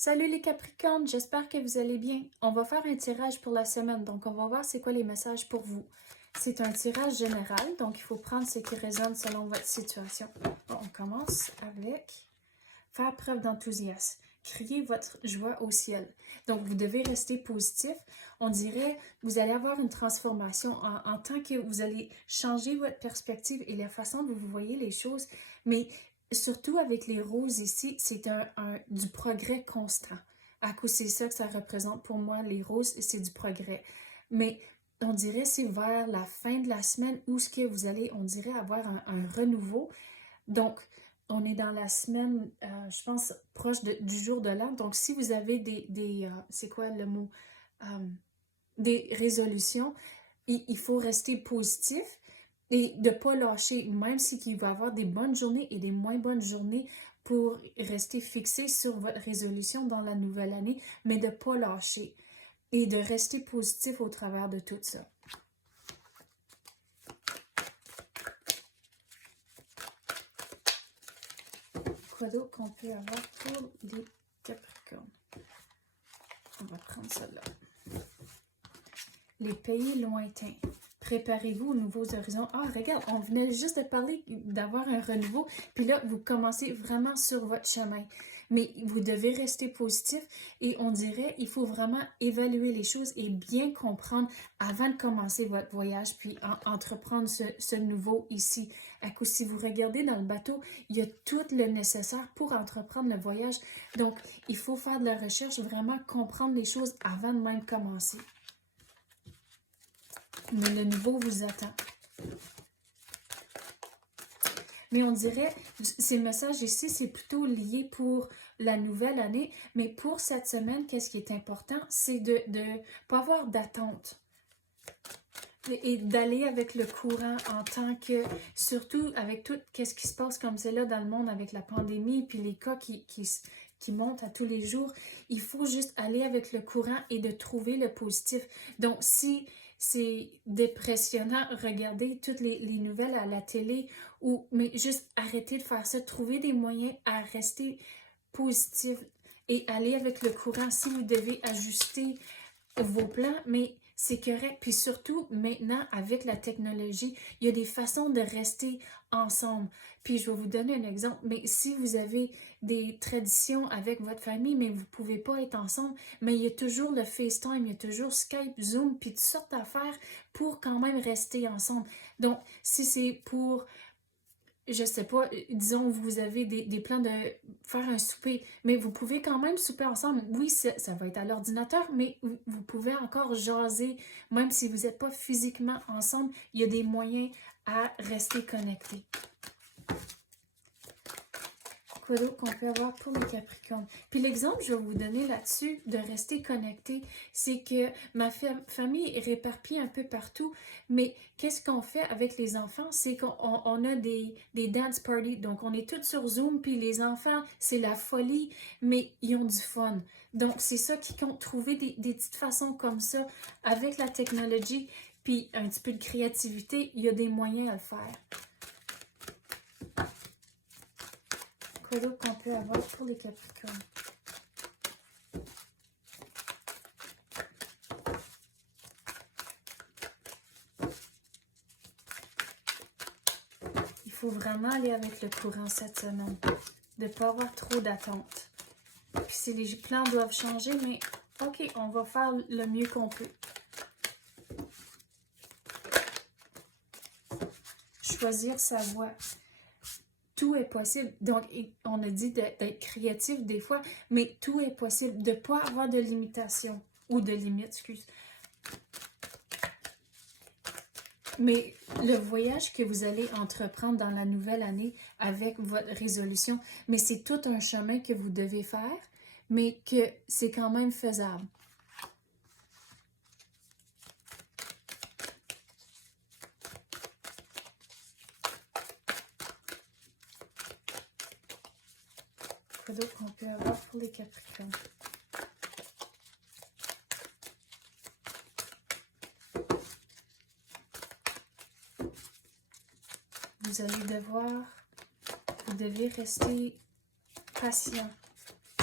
Salut les Capricornes, j'espère que vous allez bien. On va faire un tirage pour la semaine, donc on va voir c'est quoi les messages pour vous. C'est un tirage général, donc il faut prendre ce qui résonne selon votre situation. Bon, on commence avec faire preuve d'enthousiasme. Criez votre joie au ciel. Donc, vous devez rester positif. On dirait, vous allez avoir une transformation en tant que vous allez changer votre perspective et la façon dont vous voyez les choses. Mais surtout avec les roses ici, c'est du progrès constant. À cause, c'est ça que ça représente pour moi. Les roses, c'est du progrès. Mais on dirait c'est vers la fin de la semaine où ce que vous allez, on dirait, avoir un renouveau. Donc, on est dans la semaine, je pense, proche du jour de l'an. Donc, si vous avez c'est quoi le mot? Euh, des résolutions, il faut rester positif et de ne pas lâcher, même si il va y avoir des bonnes journées et des moins bonnes journées pour rester fixé sur votre résolution dans la nouvelle année, mais de ne pas lâcher et de rester positif au travers de tout ça. Quoi d'autre qu'on peut avoir pour les Capricornes? On va prendre celle-là. Les pays lointains. Préparez-vous aux nouveaux horizons. Ah, regarde, on venait juste de parler d'avoir un renouveau, puis là, vous commencez vraiment sur votre chemin. Mais vous devez rester positif et on dirait il faut vraiment évaluer les choses et bien comprendre avant de commencer votre voyage, puis entreprendre ce nouveau ici. À coup, si vous regardez dans le bateau, il y a tout le nécessaire pour entreprendre le voyage. Donc, il faut faire de la recherche, vraiment comprendre les choses avant de même commencer. Mais le nouveau vous attend. Mais on dirait, ces messages ici, c'est plutôt lié pour la nouvelle année. Mais pour cette semaine, qu'est-ce qui est important? C'est de ne pas avoir d'attente. Et d'aller avec le courant en tant que, surtout avec tout ce qui se passe comme c'est là dans le monde avec la pandémie, puis les cas qui montent à tous les jours, il faut juste aller avec le courant et de trouver le positif. Donc, si c'est dépressionnant, regardez toutes les nouvelles à la télé, mais juste arrêter de faire ça, trouver des moyens à rester positif et aller avec le courant si vous devez ajuster vos plans, mais c'est correct. Puis surtout, maintenant, avec la technologie, il y a des façons de rester ensemble. Puis je vais vous donner un exemple. Mais si vous avez des traditions avec votre famille, mais vous ne pouvez pas être ensemble, mais il y a toujours le FaceTime, il y a toujours Skype, Zoom, puis toutes sortes d'affaires pour quand même rester ensemble. Donc, si c'est pour je sais pas, disons, vous avez des plans de faire un souper, mais vous pouvez quand même souper ensemble. Oui, ça va être à l'ordinateur, mais vous pouvez encore jaser, même si vous n'êtes pas physiquement ensemble, il y a des moyens à rester connectés. Quoi d'autre qu'on peut avoir pour les Capricornes? Puis l'exemple que je vais vous donner là-dessus, de rester connecté, c'est que ma famille est réparpillée un peu partout, mais qu'est-ce qu'on fait avec les enfants? C'est qu'on a des dance parties, donc on est tous sur Zoom, puis les enfants, c'est la folie, mais ils ont du fun. Donc c'est ça qui compte, trouver des petites façons comme ça, avec la technologie, puis un petit peu de créativité, il y a des moyens à le faire. Quoi d'autre qu'on peut avoir pour les Capricornes? Il faut vraiment aller avec le courant cette semaine. De ne pas avoir trop d'attentes. Puis si les plans doivent changer, mais ok, on va faire le mieux qu'on peut. Choisir sa voie. Tout est possible. Donc, on a dit d'être créatif des fois, mais tout est possible. De ne pas avoir de limitation ou de limite, excuse. Mais le voyage que vous allez entreprendre dans la nouvelle année avec votre résolution, mais c'est tout un chemin que vous devez faire, mais que c'est quand même faisable. Quoi d'autre qu'on peut avoir pour les Capricornes? Vous devez rester patient.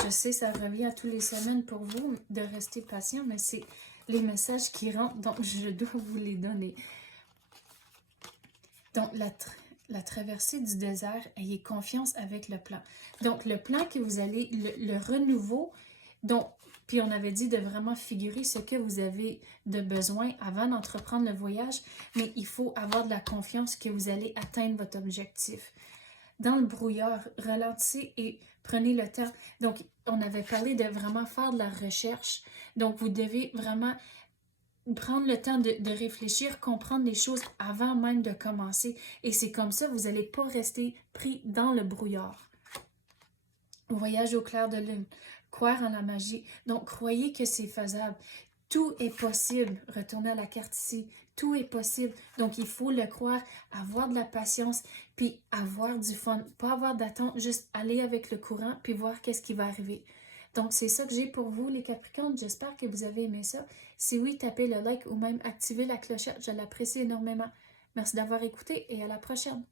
Je sais, ça revient à toutes les semaines pour vous de rester patient, mais c'est les messages qui rentrent, donc je dois vous les donner. Donc, la traversée du désert, ayez confiance avec le plan. Donc, le plan que vous allez, le renouveau, donc, puis on avait dit de vraiment figurer ce que vous avez de besoin avant d'entreprendre le voyage, mais il faut avoir de la confiance que vous allez atteindre votre objectif. Dans le brouillard, ralentissez et prenez le temps. Donc, on avait parlé de vraiment faire de la recherche. Donc, vous devez vraiment prendre le temps de réfléchir, comprendre les choses avant même de commencer. Et c'est comme ça, vous n'allez pas rester pris dans le brouillard. Voyage au clair de lune. Croire en la magie. Donc, croyez que c'est faisable. Tout est possible. Retournez à la carte ici. Tout est possible. Donc, il faut le croire, avoir de la patience, puis avoir du fun. Pas avoir d'attente, juste aller avec le courant, puis voir qu'est-ce qui va arriver. Donc, c'est ça que j'ai pour vous, les Capricornes. J'espère que vous avez aimé ça. Si oui, tapez le like ou même activez la clochette. Je l'apprécie énormément. Merci d'avoir écouté et à la prochaine.